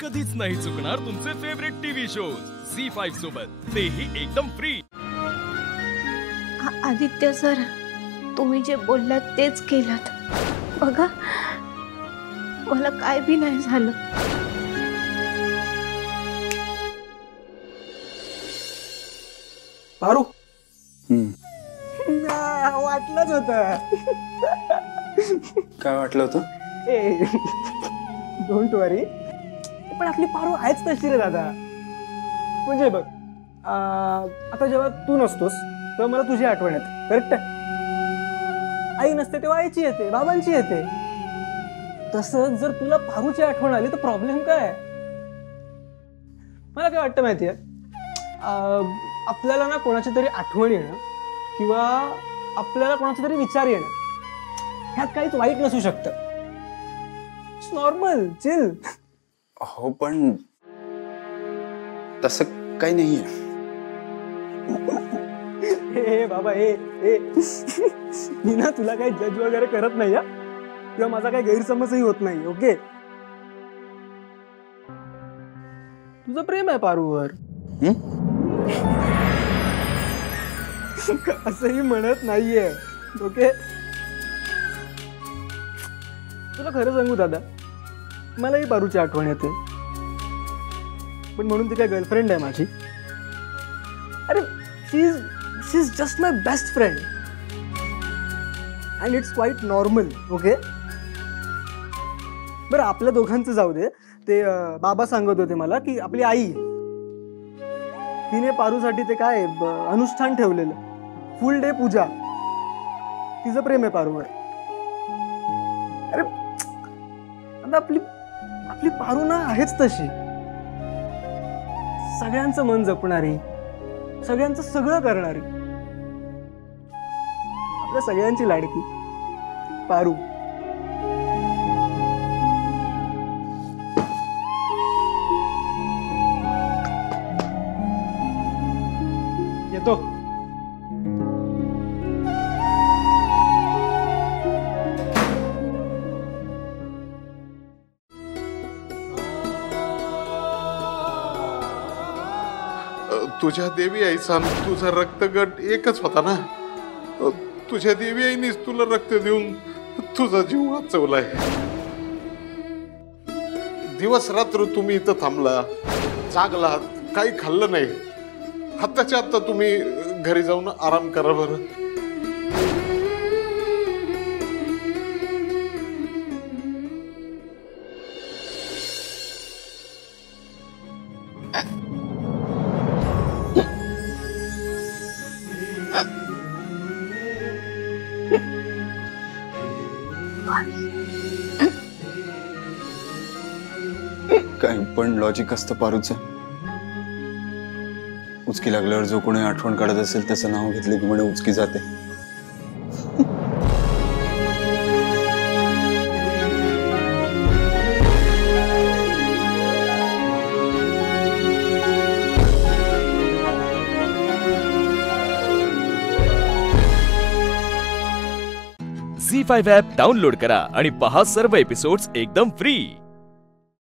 कधीच नाही चुकणार तुमचे फेवरेट टीव्ही शोज झी5 सोबत, तेही एकदम फ्री। आदित्य सर, तुम्ही जे बोललात तेच केलं बघा, मला काय बी नाही झालं। पारू वाटलंच होतं। काय वाटलं होतं? डोंट वरी, पण आपली पारू आहेच तशी रे दादा। म्हणजे बघ, आता जेव्हा तू नसतोस तेव्हा मला तुझी आठवण येते, करेक्ट आहे? आई नसते तेव्हा आईची येते, बाबांची येते। तसंच जर तुला पारूची आठवण आली तर प्रॉब्लेम काय? मला काय वाटतं माहितीये, आपल्याला ना कोणाची तरी आठवण येणं किंवा आपल्याला कोणाचा तरी विचार येणं ह्यात काहीच वाईट नसू शकतं। It's normal, chill. हो, पण तसं काही नाहीये। हे बाबा, मी ना तुला काही जज वगैरे करत नाही किंवा माझा काही गैरसमजही होत नाही, ओके? तुझं प्रेम आहे पारूवर, असंही म्हणत नाहीये, ओके? तुला खरं सांगू दादा, मलाही पारूची आठवण येते, पण म्हणून ती काय गर्लफ्रेंड आहे माझी? अरे, she is just my best friend and it's quite normal, okay? बरं, आपल्या दोघांचं जाऊ दे। ते बाबा सांगत होते मला की आपली आई, तिने पारूसाठी ते काय अनुष्ठान ठेवलेलं, फुल डे पूजा। तिचं प्रेम आहे पारूवर। अरे आता आपली पारू ना आहेच तशी, सगळ्यांचं मन जपणारी, सगळ्यांचं सगळं करणारी, आपल्या सगळ्यांची लाडकी पारू। येतो। तुझ्या देवी आईचा तुझा रक्तगट एकच होता ना। तुझ्या देवी आईनेच तुला रक्त देऊन तुझा जीव वाचवलाय। दिवस रात्र तुम्ही इथं थांबला, जागला, काही खाल्लं नाही। आत्ताच्या आत्ता तुम्ही घरी जाऊन आराम करा बरं। काय पण लॉजिक असतं पारूचं? उचकी लागल्यावर जो कोणी आठवण काढत असेल त्याचं नाव घेतलं की म्हणे उचकी जाते। झी5 ॲप डाउनलोड करा आणि पहा सर्व एपिसोड्स एकदम फ्री।